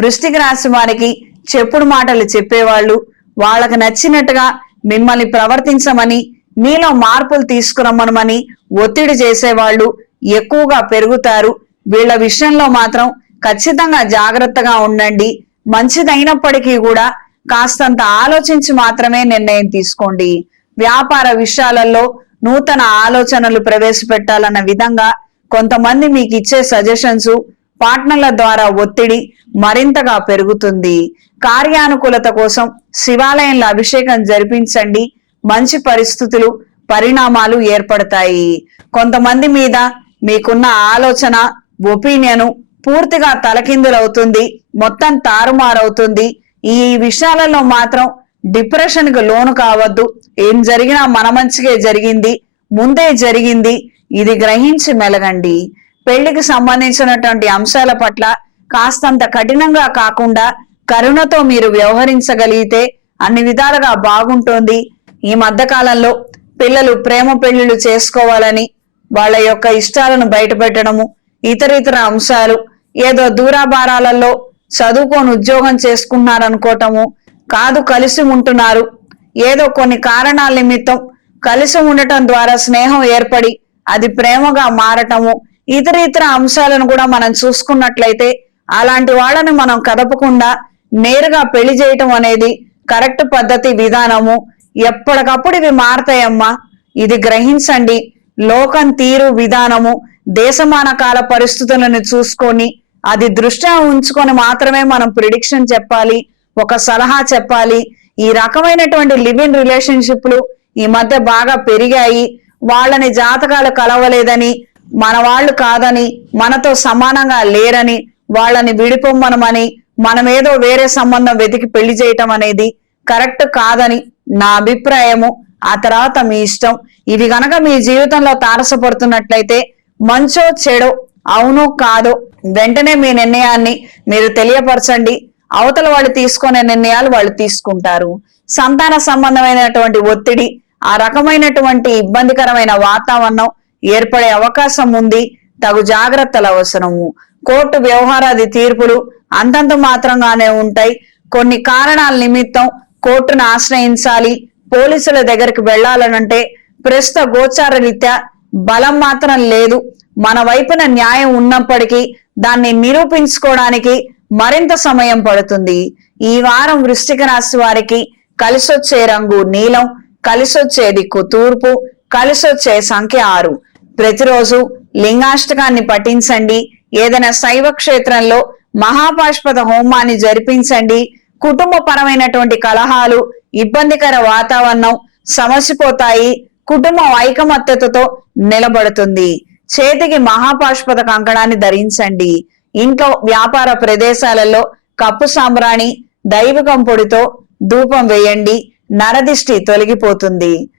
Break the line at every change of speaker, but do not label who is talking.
వృష్టిక రాశి వారికి చెప్పుడు మాటలు చెప్పేవాళ్ళు. వాళ్ళకి నచ్చినట్టుగా మిమ్మల్ని ప్రవర్తించమని మీలో మార్పులు తీసుకురమ్మనమని ఒత్తిడి చేసేవాళ్ళు ఎక్కువగా పెరుగుతారు. వీళ్ళ విషయంలో మాత్రం ఖచ్చితంగా జాగ్రత్తగా ఉండండి. మంచిదైనప్పటికీ కూడా కాస్తంత ఆలోచించి మాత్రమే నిర్ణయం తీసుకోండి. వ్యాపార విషయాలలో నూతన ఆలోచనలు ప్రవేశపెట్టాలన్న విధంగా కొంతమంది మీకు ఇచ్చే సజెషన్స్ పార్ట్నర్ల ద్వారా ఒత్తిడి మరింతగా పెరుగుతుంది. కార్యానుకూలత కోసం శివాలయంలో అభిషేకం జరిపించండి. మంచి పరిస్థితులు పరిణామాలు ఏర్పడతాయి. కొంతమంది మీద మీకున్న ఆలోచన ఒపీనియను పూర్తిగా తలకిందులవుతుంది. మొత్తం తారుమారవుతుంది. ఈ విషయాలలో మాత్రం డిప్రెషన్కు లోను కావద్దు. ఏం జరిగినా మన మంచిగా జరిగింది. ముందే జరిగింది. ఇది గ్రహించి మెలగండి. పెళ్ళికి సంబంధించినటువంటి అంశాల పట్ల కాస్తంత కఠినంగా కాకుండా కరుణతో మీరు వ్యవహరించగలిగితే అన్ని విధాలుగా బాగుంటుంది. ఈ మధ్య కాలంలో పిల్లలు ప్రేమ పెళ్ళిళ్ళు చేసుకోవాలని వాళ్ళ యొక్క ఇష్టాలను బయటపెట్టడము ఇతర ఇతర అంశాలు ఏదో దూరాభారాలలో చదువుకొని ఉద్యోగం చేసుకున్నారనుకోవటము కాదు కలిసి ఉంటున్నారు. ఏదో కొన్ని కారణాల నిమిత్తం కలిసి ఉండటం ద్వారా స్నేహం ఏర్పడి అది ప్రేమగా మారటము ఇతర ఇతర అంశాలను కూడా మనం చూసుకున్నట్లయితే అలాంటి వాళ్ళని మనం కదపకుండా నేరుగా పెళ్ళి చేయటం అనేది కరెక్ట్ పద్ధతి విధానము. ఎప్పటికప్పుడు ఇవి మారతాయమ్మా. ఇది గ్రహించండి. లోకం తీరు విధానము దేశమాన కాల పరిస్థితులను చూసుకొని అది దృష్ట్యా ఉంచుకొని మాత్రమే మనం ప్రిడిక్షన్ చెప్పాలి ఒక సలహా చెప్పాలి. ఈ రకమైనటువంటి లివ్ ఇన్ రిలేషన్షిప్లు ఈ మధ్య బాగా పెరిగాయి. వాళ్ళని జాతకాలు కలవలేదని మన వాళ్ళు కాదని మనతో సమానంగా లేరని వాళ్ళని విడిపొమ్మనమని మనమేదో వేరే సంబంధం వెతికి పెళ్ళి చేయటం అనేది కరెక్ట్ కాదని నా అభిప్రాయము. ఆ తర్వాత మీ ఇష్టం. ఇవి గనక మీ జీవితంలో తారసపడుతున్నట్లయితే మంచో చెడో అవును కాదో వెంటనే మీ నిర్ణయాన్ని మీరు తెలియపరచండి. అవతల వాళ్ళు తీసుకునే నిర్ణయాలు వాళ్ళు తీసుకుంటారు. సంతాన సంబంధమైనటువంటి ఒత్తిడి ఆ రకమైనటువంటి ఇబ్బందికరమైన వాతావరణం ఏర్పడే అవకాశం ఉంది. తగు జాగ్రత్తలు అవసరము. కోర్టు వ్యవహారాది తీర్పులు అంతంత మాత్రంగానే ఉంటాయి. కొన్ని కారణాల నిమిత్తం కోర్టును ఆశ్రయించాలి. పోలీసుల దగ్గరికి వెళ్ళాలనంటే ప్రస్తుత గోచార రీత్యా బలం మాత్రం లేదు. మన వైపున న్యాయం ఉన్నప్పటికీ దాన్ని నిరూపించుకోవడానికి మరింత సమయం పడుతుంది. ఈ వారం వృశ్చిక రాశి వారికి కలిసొచ్చే రంగు నీలం కలిసొచ్చే దిక్కు తూర్పు కలిసొచ్చే సంఖ్య ఆరు. ప్రతిరోజు లింగాష్టకాన్ని పఠించండి. ఏదైనా శైవ క్షేత్రంలో మహాపాష్పద హోమాన్ని జరిపించండి. కుటుంబ పరమైనటువంటి కలహాలు ఇబ్బందికర వాతావరణం సమసిపోతాయి. కుటుంబం ఐకమత్యతతో నిలబడుతుంది. చేతికి మహాపాష్పద కంకణాన్ని ధరించండి. ఇంట్లో వ్యాపార ప్రదేశాలలో కప్పు సాంబ్రాణి దైవికం పొడితో ధూపం వేయండి. నరదిష్టి తొలగిపోతుంది.